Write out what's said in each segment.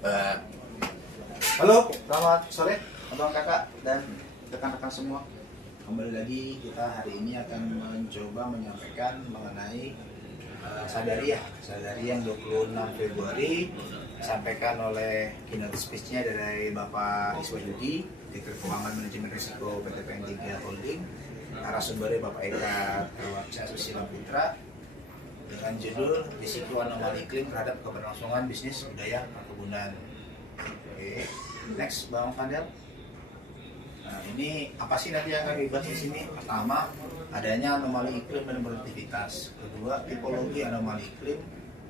Uh, Halo, selamat sore abang kakak dan rekan-rekan semua. Kembali lagi kita hari ini akan mencoba menyampaikan mengenai Sadariah yang 26 Februari disampaikan oleh keynote speech-nya dari Bapak Iswahyudi, Direktur Keuangan Manajemen Risiko PT PN3 Holding. Narasumbernya Bapak Eka Wapca Susila Putra dengan judul Risiko Anomali Iklim terhadap Keberlangsungan Bisnis Budaya Perkebunan. Oke, next Bang Fadel. Nah, ini apa sih nanti yang akan dibahas di sini? Pertama, adanya anomali iklim dan produktivitas. Kedua, tipologi anomali iklim.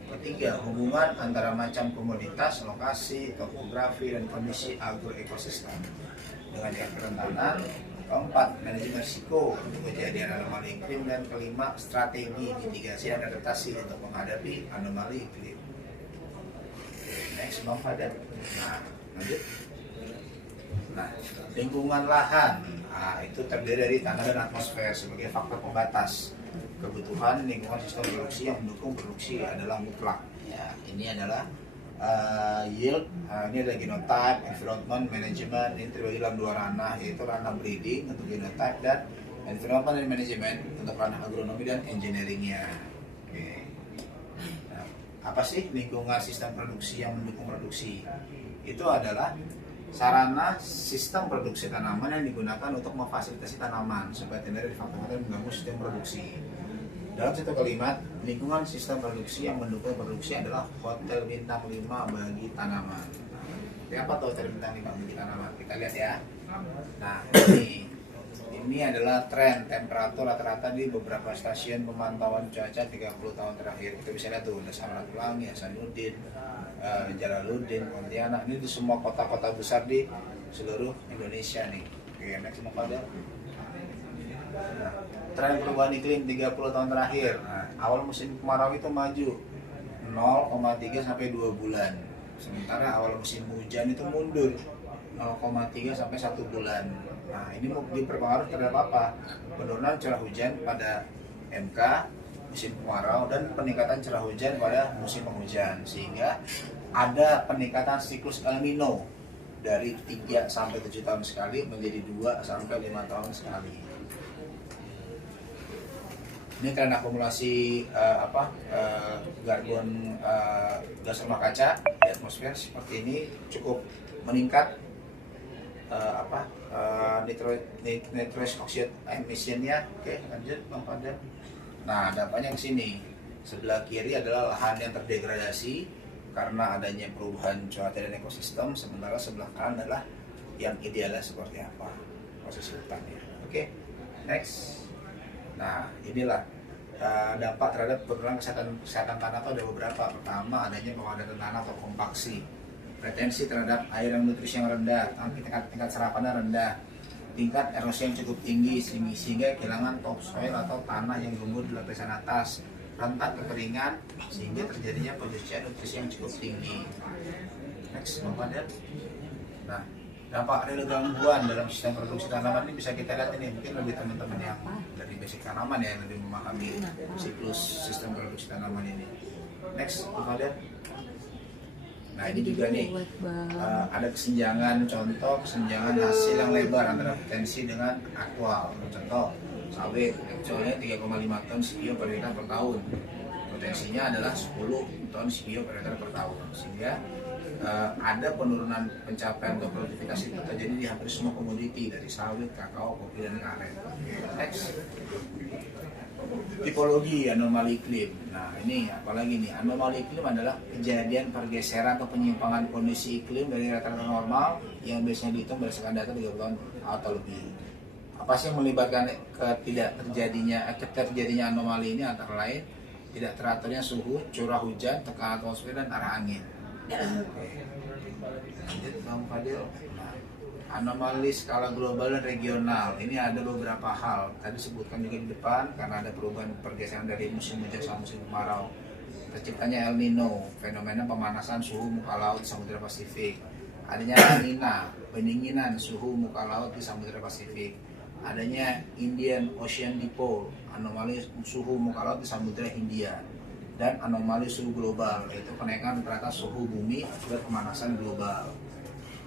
Ketiga, hubungan antara macam komoditas, lokasi, topografi, dan kondisi agroekosistem dengan yang kerentanan. Keempat, manajemen risiko untuk kejadian anomali iklim. Dan kelima, strategi mitigasi dan adaptasi untuk menghadapi anomali iklim. Next, Bang Fadel. Nah, lanjut. Nah, lingkungan lahan, itu terdiri dari tanah dan atmosfer sebagai faktor pembatas. Kebutuhan lingkungan sistem produksi yang mendukung produksi adalah mutlak. Ya, ini adalah yield, ini adalah genotype, environment, management. Ini terbagi dalam dua ranah, yaitu ranah breeding untuk genotype dan environment dan management untuk ranah agronomi dan engineeringnya. Oke. Nah, apa sih lingkungan sistem produksi yang mendukung produksi? Itu adalah sarana sistem produksi tanaman yang digunakan untuk memfasilitasi tanaman supaya tidak ada faktor-faktor yang mengganggu sistem produksi. Dalam satu kalimat, lingkungan sistem produksi yang mendukung produksi adalah hotel bintang 5 bagi tanaman. Apa tuh hotel bintang 5 bagi tanaman? Kita lihat ya. Nah, ini adalah tren temperatur rata-rata di beberapa stasiun pemantauan cuaca 30 tahun terakhir. Kita bisa lihat tuh, ada Samratulangi, Hasanuddin, Jalaluddin, Pontianak. Ini di semua kota-kota besar di seluruh Indonesia nih. Oke, next mau pada. Nah, tren perubahan iklim 30 tahun terakhir. Nah, awal musim kemarau itu maju 0,3 sampai 2 bulan. Sementara awal musim hujan itu mundur 0,3 sampai 1 bulan. Nah, ini berpengaruh terhadap apa? Penurunan curah hujan pada MK musim kemarau dan peningkatan curah hujan pada musim penghujan, sehingga ada peningkatan siklus El Nino dari 3 sampai 7 tahun sekali menjadi 2 sampai 5 tahun sekali. Ini karena akumulasi karbon gas rumah kaca di atmosfer seperti ini cukup meningkat nitrous oxide emission-nya. Oke, lanjut Bang Fadel. Nah, dampaknya ke sini. Sebelah kiri adalah lahan yang terdegradasi karena adanya perubahan cuaca dan ekosistem, sementara sebelah kanan adalah yang idealnya seperti apa proses hutannya. Oke, next. Nah, inilah dampak terhadap penurunan kesehatan tanah itu ada beberapa. Pertama, adanya pemadatan tanah atau kompaksi, retensi terhadap air yang nutrisi yang rendah, tingkat serapannya rendah, tingkat erosi yang cukup tinggi sehingga kehilangan topsoil atau tanah yang gembur di lapisan atas, rentan kekeringan sehingga terjadinya pencucian nutrisi yang cukup tinggi. Next, Bang Fadel. Nah, dampak real gangguan dalam sistem produksi tanaman ini bisa kita lihat ini, mungkin lebih teman-teman yang dari basic tanaman ya yang lebih memahami siklus sistem produksi tanaman ini. Next, Bang Fadel. Nah, ini juga nih ada kesenjangan, contoh kesenjangan hasil yang lebar antara potensi dengan aktual. Contoh sawit, actualnya 3,5 ton CPO per hektar per tahun, potensinya adalah 10 ton CPO per hektar per tahun, sehingga ada penurunan pencapaian untuk produktivitas itu terjadi di hampir semua komoditi dari sawit, kakao, kopi, dan karet. Next, tipologi anomali iklim. Nah, ini apalagi nih, anomali iklim adalah kejadian pergeseran atau penyimpangan kondisi iklim dari rata-rata normal yang biasanya dihitung berdasarkan data 30 tahun atau lebih. Apa sih yang melibatkan terjadinya anomali ini? Antara lain tidak teraturnya suhu, curah hujan, tekanan atmosfer, dan arah angin. Oke. Lanjut Bang Fadil. Anomali skala global dan regional, ini ada beberapa hal tadi sebutkan juga di depan, karena ada perubahan pergeseran dari musim hujan sama musim kemarau, terciptanya El Nino, fenomena pemanasan suhu muka laut di Samudra Pasifik, adanya La Nina, pendinginan suhu muka laut di Samudra Pasifik, adanya Indian Ocean Dipole, anomali suhu muka laut di Samudra Hindia, dan anomali suhu global, yaitu kenaikan rata suhu bumi akibat pemanasan global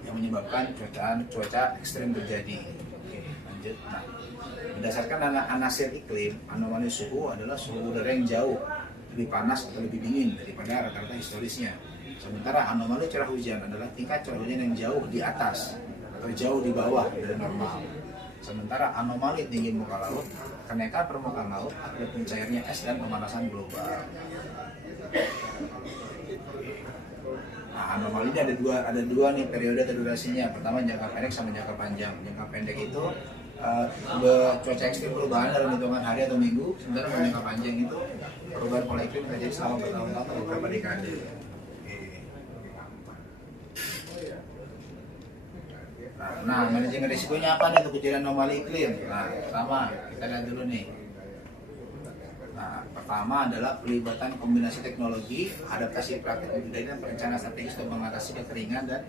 yang menyebabkan cuaca ekstrim terjadi. Oke, lanjut. Nah, berdasarkan anasir iklim, anomali suhu adalah suhu udara yang jauh lebih panas atau lebih dingin daripada rata-rata historisnya. Sementara anomali curah hujan adalah tingkat curah hujan yang jauh di atas atau jauh di bawah dari normal. Sementara anomali tinggi muka laut, kenaikan permukaan laut akibat mencairnya es dan pemanasan global. Nah, anomali ini ada dua nih periode atau durasinya. Pertama jangka pendek sama jangka panjang. Jangka pendek itu cuaca ekstrim perubahan dalam hitungan hari atau minggu. Sementara jangka panjang itu perubahan pola iklim terjadi selama bertahun-tahun atau beberapa dekade. Nah, manajemen risikonya apa nih untuk kejadian anomali iklim? Nah, pertama kita lihat dulu nih. Nah, pertama adalah pelibatan kombinasi teknologi, adaptasi praktik budidaya dan perencanaan strategis untuk mengatasi kekeringan dan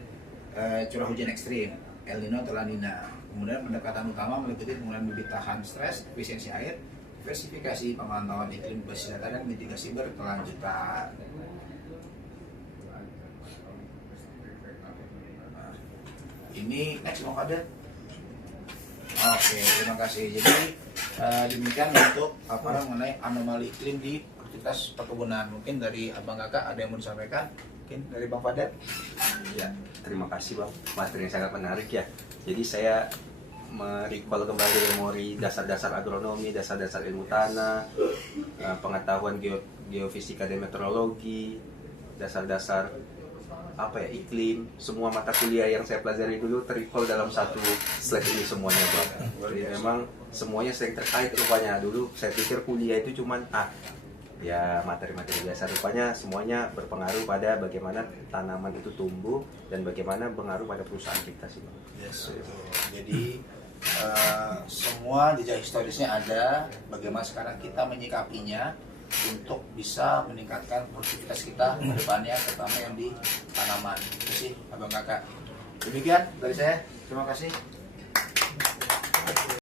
curah hujan ekstrim, El Nino atau La Nina. Kemudian pendekatan utama meliputi penggunaan bibit tahan stres, efisiensi air, diversifikasi pemantauan iklim berbasis data dan mitigasi berkelanjutan. Ini next Bang Fadel. Oke, terima kasih. Jadi demikian untuk mengenai anomali iklim di aktivitas perkebunan. Mungkin dari Abang Kakak ada yang mau disampaikan? Mungkin dari Bang Fadel? Ya, terima kasih Bang. Materi yang sangat menarik ya. Jadi saya merecall kembali memori dasar-dasar agronomi, dasar-dasar ilmu tanah, pengetahuan geofisika dan meteorologi, dasar-dasar iklim, semua mata kuliah yang saya pelajari dulu terrecall dalam satu slide ini semuanya Bang. Jadi memang semuanya sering terkait rupanya. Dulu saya pikir kuliah itu cuman ya materi-materi biasa, rupanya semuanya berpengaruh pada bagaimana tanaman itu tumbuh dan bagaimana pengaruh pada perusahaan kita sih Bang. Yes, jadi semua jejak historisnya ada, bagaimana sekarang kita menyikapinya untuk bisa meningkatkan produktivitas kita ke depannya, terutama yang di tanaman. Itu sih Abang Kakak. Demikian dari saya, terima kasih.